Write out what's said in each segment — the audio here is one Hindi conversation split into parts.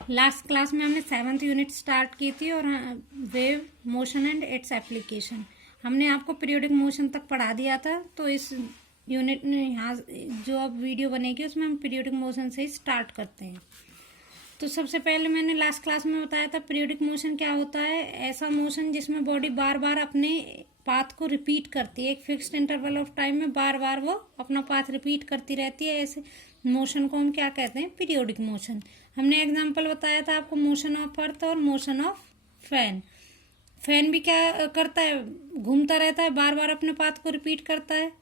लास्ट क्लास में हमने 7th यूनिट स्टार्ट की थी और wave motion and its application हमने आपको पीरियोडिक मोशन तक पढ़ा दिया था। तो इस यूनिट में यहाँ जो अब वीडियो बनेगी उसमें हम पीरियोडिक मोशन से ही स्टार्ट करते हैं। तो सबसे पहले मैंने लास्ट क्लास में बताया था पीरियोडिक मोशन क्या होता है। ऐसा मोशन जिसमें बॉडी बार बार अपने पाथ को रिपीट करती है, एक फिक्स्ड इंटरवल ऑफ टाइम में बार बार वो अपना पाथ रिपीट करती रहती है। ऐसे मोशन को हम क्या कहते हैं? Periodic motion. हमने एग्जांपल बताया था आपको मोशन ऑफ अर्थ और मोशन ऑफ फैन। फैन भी क्या करता है? घूमता रहता है, बार बार अपने पाथ को रिपीट करता है।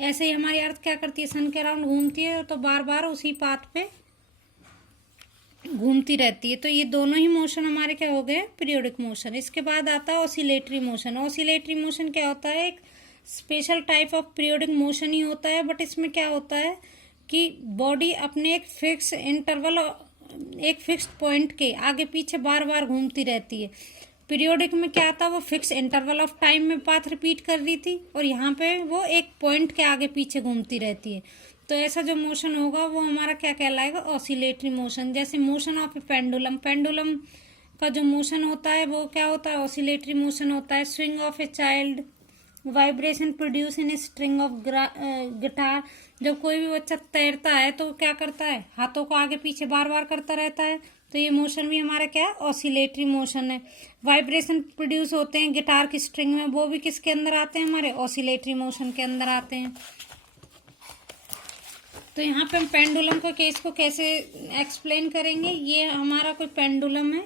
ऐसे ही हमारी अर्थ क्या करती है? सन के अराउंड घूमती है, तो बार बार उसी पाथ पे घूमती रहती है। तो ये दोनों ही मोशन हमारे क्या हो गए? Periodic motion. इसके बाद आता है ऑसिलेटरी मोशन। ऑसिलेटरी मोशन क्या होता है? एक special type of periodic motion ही होता है, बट इसमें क्या होता है कि बॉडी अपने एक फिक्स इंटरवल, एक फिक्स्ड पॉइंट के आगे पीछे बार बार घूमती रहती है। पीरियोडिक में क्या था? वो फिक्स इंटरवल ऑफ टाइम में पाथ रिपीट कर रही थी और यहाँ पे वो एक पॉइंट के आगे पीछे घूमती रहती है। तो ऐसा जो मोशन होगा वो हमारा क्या कहलाएगा? Oscillatory motion. जैसे motion of a pendulum, pendulum का जो मोशन होता है वो क्या होता है? ऑसिलेटरी मोशन होता है। Swing of a child, vibration produce in a string of guitar. जब कोई भी बच्चा तैरता है तो क्या करता है? हाथों को आगे पीछे बार बार करता रहता है। तो ये मोशन भी हमारा क्या है? ऑसिलेटरी मोशन है। वाइब्रेशन प्रोड्यूस होते हैं गिटार की स्ट्रिंग में, वो भी किसके अंदर आते हैं? हमारे ऑसिलेटरी मोशन के अंदर आते हैं। तो यहाँ पे हम पेंडुलम को केस को कैसे एक्सप्लेन करेंगे? ये हमारा कोई पेंडुलम है,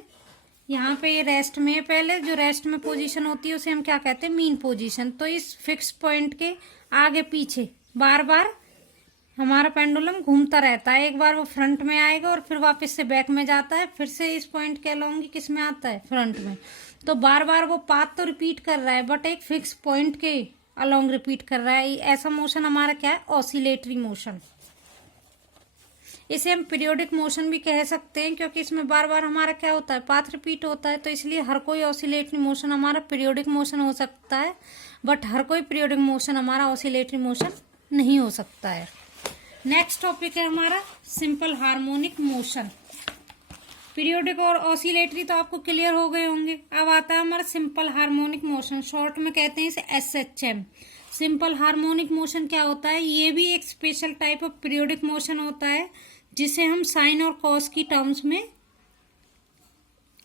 यहाँ पे ये रेस्ट में है। पहले जो रेस्ट में पोजीशन होती है उसे हम क्या कहते हैं? Mean position. तो इस फिक्स पॉइंट के आगे पीछे बार बार हमारा पेंडुलम घूमता रहता है। एक बार वो फ्रंट में आएगा और फिर वापस से बैक में जाता है, फिर से इस पॉइंट के अलोंग किस में आता है? फ्रंट में। तो बार बार वो पाथ तो रिपीट कर रहा है, बट एक फिक्स पॉइंट के अलोंग रिपीट कर रहा है। ऐसा मोशन हमारा क्या है? Oscillatory motion. इसे हम पीरियोडिक मोशन भी कह सकते हैं, क्योंकि इसमें बार बार हमारा क्या होता है? पाथ रिपीट होता है। तो इसलिए हर कोई ऑसिलेटरी मोशन हमारा पीरियोडिक मोशन हो सकता है, बट हर कोई पीरियोडिक मोशन हमारा ऑसिलेटरी मोशन नहीं हो सकता है। नेक्स्ट टॉपिक है हमारा सिंपल हार्मोनिक मोशन। पीरियोडिक और ऑसिलेटरी तो आपको क्लियर हो गए होंगे। अब आता है हमारा सिंपल हार्मोनिक मोशन, शॉर्ट में कहते हैं इसे SHM। सिंपल हार्मोनिक मोशन क्या होता है? ये भी एक special type of periodic motion होता है, जिसे हम साइन और कॉस की टर्म्स में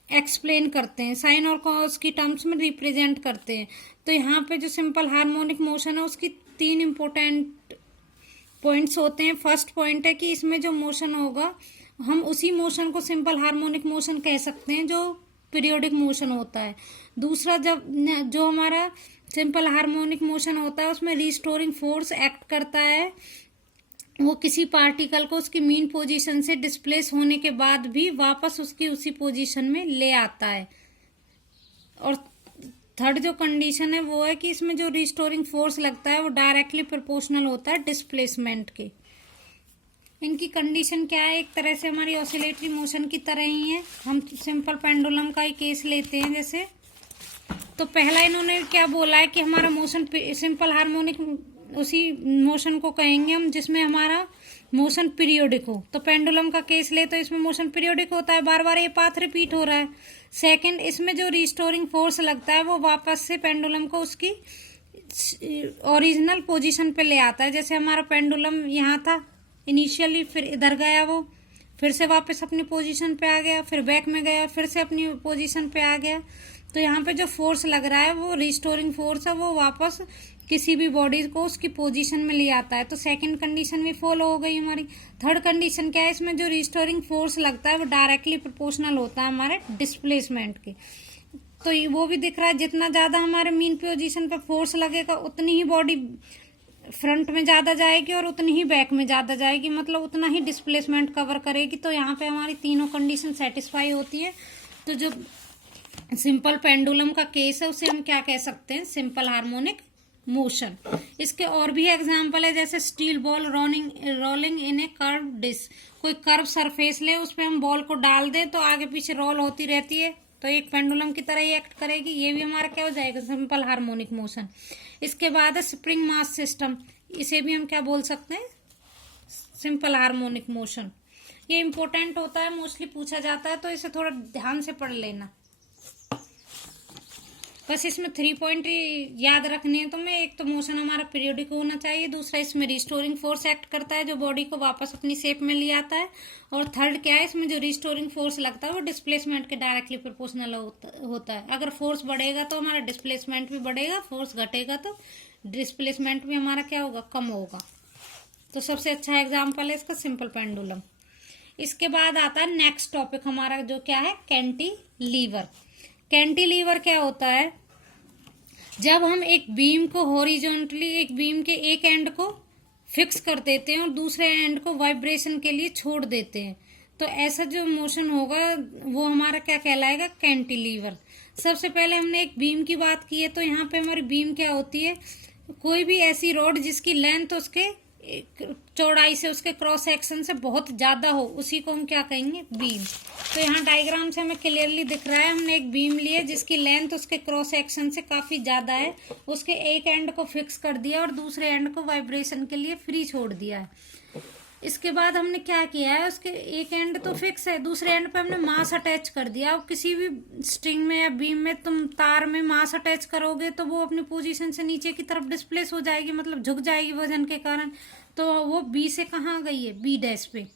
एक्सप्लेन करते हैं, साइन और कॉस की टर्म्स में रिप्रेजेंट करते हैं। तो यहाँ पे जो सिंपल हार्मोनिक मोशन है उसकी 3 इंपॉर्टेंट पॉइंट्स होते हैं। फर्स्ट पॉइंट है कि इसमें जो मोशन होगा हम उसी मोशन को सिंपल हार्मोनिक मोशन कह सकते हैं जो पीरियोडिक मोशन होता है। दूसरा, जो हमारा सिंपल हार्मोनिक मोशन होता है उसमें रिस्टोरिंग फोर्स एक्ट करता है। वो किसी पार्टिकल को उसकी मीन पोजीशन से डिस्प्लेस होने के बाद भी वापस उसकी उसी पोजीशन में ले आता है। और थर्ड जो कंडीशन है वो है कि इसमें जो रिस्टोरिंग फोर्स लगता है वो डायरेक्टली प्रोपोर्शनल होता है डिस्प्लेसमेंट के। इनकी कंडीशन क्या है? एक तरह से हमारी ऑसिलेटरी मोशन की तरह ही है। हम सिंपल पेंडुलम का ही केस लेते हैं जैसे। तो पहला इन्होंने क्या बोला है कि हमारा मोशन सिंपल हार्मोनिक उसी मोशन को कहेंगे हम जिसमें हमारा मोशन पीरियोडिक हो। तो पेंडुलम का केस ले तो इसमें मोशन पीरियोडिक होता है, बार बार ये पाथ रिपीट हो रहा है। सेकंड, इसमें जो रिस्टोरिंग फोर्स लगता है वो वापस से पेंडुलम को उसकी ओरिजिनल पोजीशन पे ले आता है। जैसे हमारा पेंडुलम यहाँ था इनिशियली, फिर इधर गया, वो फिर से वापस अपनी पोजीशन पे आ गया, फिर बैक में गया, फिर से अपनी पोजीशन पे आ गया। तो यहाँ पे जो फोर्स लग रहा है वो रिस्टोरिंग फोर्स है, वो वापस किसी भी बॉडी को उसकी पोजीशन में ले आता है। तो सेकंड कंडीशन भी फॉलो हो गई हमारी। थर्ड कंडीशन क्या है? इसमें जो रिस्टोरिंग फोर्स लगता है वो डायरेक्टली प्रोपोर्शनल होता है हमारे डिस्प्लेसमेंट के। तो वो भी दिख रहा है, जितना ज्यादा हमारे मीन पोजीशन पे फोर्स लगेगा उतनी ही बॉडी फ्रंट में ज्यादा जाएगी और उतनी ही बैक में ज्यादा जाएगी, मतलब उतना ही डिस्प्लेसमेंट कवर करेगी। तो यहाँ पे हमारी तीनों कंडीशन सेटिस्फाई होती है। तो जो सिंपल पेंडुलम का केस है उसे हम क्या कह सकते हैं? Simple harmonic motion. इसके और भी एग्जांपल है, जैसे steel ball rolling in a curve disc. कोई कर्व सरफेस ले, उस पर हम बॉल को डाल दें तो आगे पीछे रोल होती रहती है, तो एक पेंडुलम की तरह ही एक्ट करेगी। ये भी हमारा क्या हो जाएगा? Simple harmonic motion. इसके बाद है स्प्रिंग मास सिस्टम। इसे भी हम क्या बोल सकते हैं? Simple harmonic motion. ये इम्पोर्टेंट होता है, मोस्टली पूछा जाता है, तो इसे थोड़ा ध्यान से पढ़ लेना। बस इसमें 3 पॉइंट याद रखने हैं तुम्हें। एक तो मोशन हमारा पीरियोडिक होना चाहिए, दूसरा इसमें रिस्टोरिंग फोर्स एक्ट करता है जो बॉडी को वापस अपनी शेप में ले आता है, और थर्ड क्या है, इसमें जो रिस्टोरिंग फोर्स लगता है वो डिस्प्लेसमेंट के डायरेक्टली प्रोपोर्शनल होता है। अगर फोर्स बढ़ेगा तो हमारा डिस्प्लेसमेंट भी बढ़ेगा, फोर्स घटेगा तो डिस्प्लेसमेंट भी हमारा क्या होगा, कम होगा। तो सबसे अच्छा एग्जाम्पल है इसका सिंपल पेंडुलम। इसके बाद आता है नेक्स्ट टॉपिक हमारा जो क्या है, कैंटिलीवर। कैंटिलीवर क्या होता है, जब हम एक बीम को हॉरिजॉन्टली एक बीम के एक एंड को फिक्स कर देते हैं और दूसरे एंड को वाइब्रेशन के लिए छोड़ देते हैं, तो ऐसा जो मोशन होगा वो हमारा क्या कहलाएगा, कैंटिलीवर। सबसे पहले हमने एक बीम की बात की है, तो यहाँ पे हमारी बीम क्या होती है, कोई भी ऐसी रॉड जिसकी लेंथ उसके चौड़ाई से, उसके क्रॉस सेक्शन से बहुत ज्यादा हो, उसी को हम क्या कहेंगे, बीम। तो यहाँ डायग्राम से हमें क्लियरली दिख रहा है, हमने एक बीम ली है जिसकी लेंथ उसके क्रॉस सेक्शन से काफी ज्यादा है, उसके एक एंड को फिक्स कर दिया और दूसरे एंड को वाइब्रेशन के लिए फ्री छोड़ दिया है। इसके बाद हमने क्या किया है, उसके एक एंड तो फिक्स है, दूसरे एंड पे हमने मास अटैच कर दिया। अब किसी भी स्ट्रिंग में या बीम में तुम तार में मास अटैच करोगे तो वो अपनी पोजीशन से नीचे की तरफ डिस्प्लेस हो जाएगी, मतलब झुक जाएगी वजन के कारण। तो वो बी से कहाँ गई है, बी डैश पे,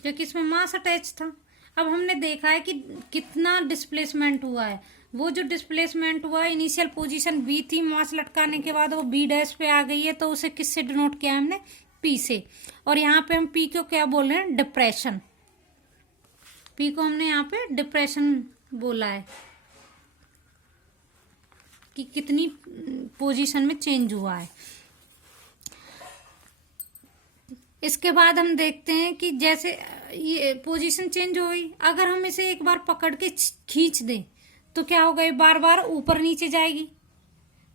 क्योंकि इसमें मास अटैच था। अब हमने देखा है कि कितना डिस्प्लेसमेंट हुआ है। वो जो डिस्प्लेसमेंट हुआ, इनिशियल पोजीशन बी थी, मास लटकाने के बाद वो बी डैश पे आ गई है, तो उसे किससे डिनोट किया हमने, पी से। और यहाँ पे हम पी को क्या बोल रहे हैं, डिप्रेशन। पी को हमने यहाँ पे डिप्रेशन बोला है कि कितनी पोजीशन में चेंज हुआ है। इसके बाद हम देखते हैं कि जैसे ये पोजीशन चेंज हो गई, अगर हम इसे एक बार पकड़ के खींच दें तो क्या होगा, ये बार बार ऊपर नीचे जाएगी।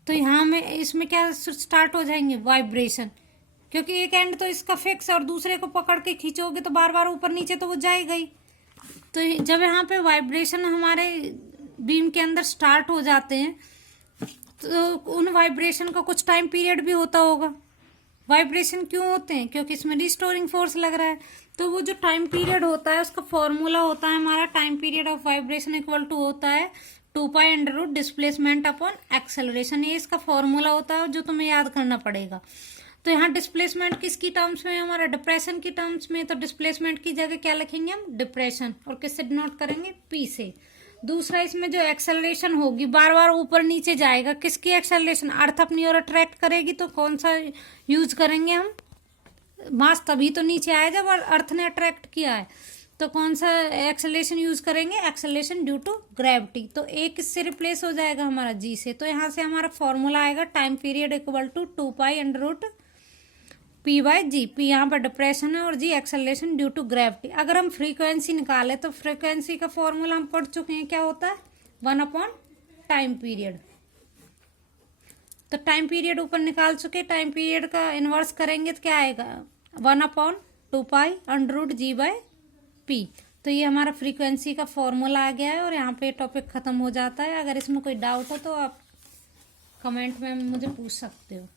तो यहाँ में इसमें क्या स्टार्ट हो जाएंगे, वाइब्रेशन, क्योंकि एक एंड तो इसका फिक्स और दूसरे को पकड़ के खींचोगे तो बार बार ऊपर नीचे तो वो जाएगा ही। तो जब यहाँ पे वाइब्रेशन हमारे बीम के अंदर स्टार्ट हो जाते हैं तो उन वाइब्रेशन का कुछ टाइम पीरियड भी होता होगा। वाइब्रेशन क्यों होते हैं, क्योंकि इसमें रिस्टोरिंग फोर्स लग रहा है। तो वो जो टाइम पीरियड होता है उसका फॉर्मूला होता है हमारा, time period of vibration equal to होता है 2π डिस्प्लेसमेंट अपॉन एक्सेलरेशन। ये इसका फॉर्मूला होता है जो तुम्हें याद करना पड़ेगा। तो यहाँ डिस्प्लेसमेंट किसकी टर्म्स में, हमारा डिप्रेशन की टर्म्स में, तो डिस्प्लेसमेंट की जगह क्या लिखेंगे हम, डिप्रेशन, और किससे डिनोट करेंगे, पी से। दूसरा, इसमें जो एक्सेलरेशन होगी, बार बार ऊपर नीचे जाएगा, किसकी एक्सेलरेशन, अर्थ अपनी ओर अट्रैक्ट करेगी, तो कौन सा यूज करेंगे हम, मास तभी तो नीचे आया जब अर्थ ने अट्रैक्ट किया है। तो कौन सा एक्सेलरेशन यूज करेंगे, एक्सेलरेशन ड्यू टू ग्रेविटी। तो ए किससे रिप्लेस हो जाएगा, हमारा जी से। तो यहाँ से हमारा फॉर्मूला आएगा time period equal to 2π P by G. P यहाँ पर डिप्रेशन है और G acceleration due to gravity. अगर हम फ्रीक्वेंसी निकालें तो फ्रीक्वेंसी का फॉर्मूला हम पढ़ चुके हैं, क्या होता है, 1 टाइम पीरियड। तो टाइम पीरियड ऊपर निकाल चुके, टाइम पीरियड का इनवर्स करेंगे तो क्या आएगा, 1/2π√g/p। तो ये हमारा फ्रीक्वेंसी का फॉर्मूला आ गया है और यहाँ पे टॉपिक खत्म हो जाता है। अगर इसमें कोई डाउट हो तो आप कमेंट में मुझे पूछ सकते हो।